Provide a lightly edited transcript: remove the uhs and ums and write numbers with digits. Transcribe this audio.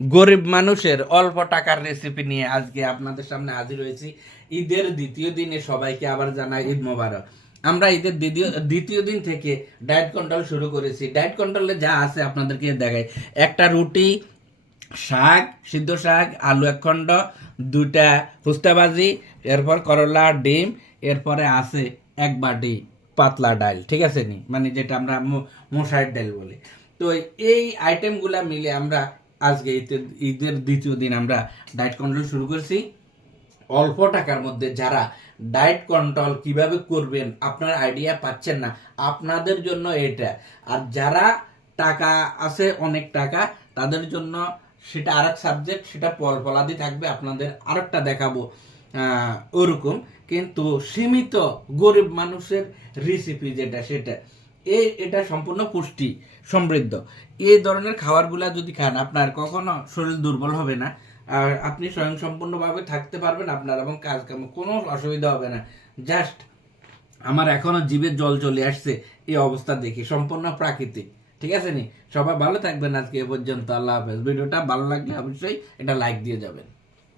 গরিব মানুষের অল্প টাকার রেসিপি নিয়ে আজকে আপনাদের সামনে হাজির হয়েছি। ঈদের দ্বিতীয় দিনে সবাইকে আবার জানাই ঈদ মোবারক। আমরা ঈদের দ্বিতীয় দিন থেকে ডায়েট কন্ট্রোল শুরু করেছি। ডায়েট কন্ট্রোলে যা আছে আপনাদেরকে দেখাই। একটা রুটি, শাক, সিদ্ধ শাক, আলু এক খণ্ড, দুইটা ফুচকা ভাজি, এরপর করলা, ডিম, এরপরে আছে এক বাটি পাতলা ডাল, ঠিক আছে নি, মানে যেটা আমরা মশারির ডাল বলি। তো এই আইটেমগুলা মিলে আমরা আজকে ঈদের দ্বিতীয় দিন আমরা ডায়েট কন্ট্রোল শুরু করছি। অল্প টাকার মধ্যে যারা ডায়েট কন্ট্রোল কিভাবে করবেন আপনার আইডিয়া পাচ্ছেন না, আপনাদের জন্য এটা। আর যারা টাকা আছে অনেক টাকা, তাদের জন্য সেটা আরেক সাবজেক্ট, সেটা ফলাদি থাকবে, আপনাদের আরেকটা দেখাবো ওরকম। কিন্তু সীমিত গরিব মানুষের রেসিপি যেটা, সেটা এটা সম্পূর্ণ পুষ্টি সমৃদ্ধ। এই ধরনের খাবারগুলা যদি খান আপনার কখনো শরীর দুর্বল হবে না, আর আপনি স্বয়ংসম্পূর্ণভাবে থাকতে পারবেন আপনার, এবং কাজ কামে কোনো অসুবিধা হবে না। জাস্ট আমার এখনো জিভে জল চলে আসছে এই অবস্থা দেখি, সম্পূর্ণ প্রাকৃতিক। ঠিক আছে নি, সবাই ভালো থাকবেন। আজকে এ পর্যন্ত, আল্লাহ হাফেজ। ভিডিওটা ভালো লাগলে অবশ্যই এটা লাইক দিয়ে যাবেন।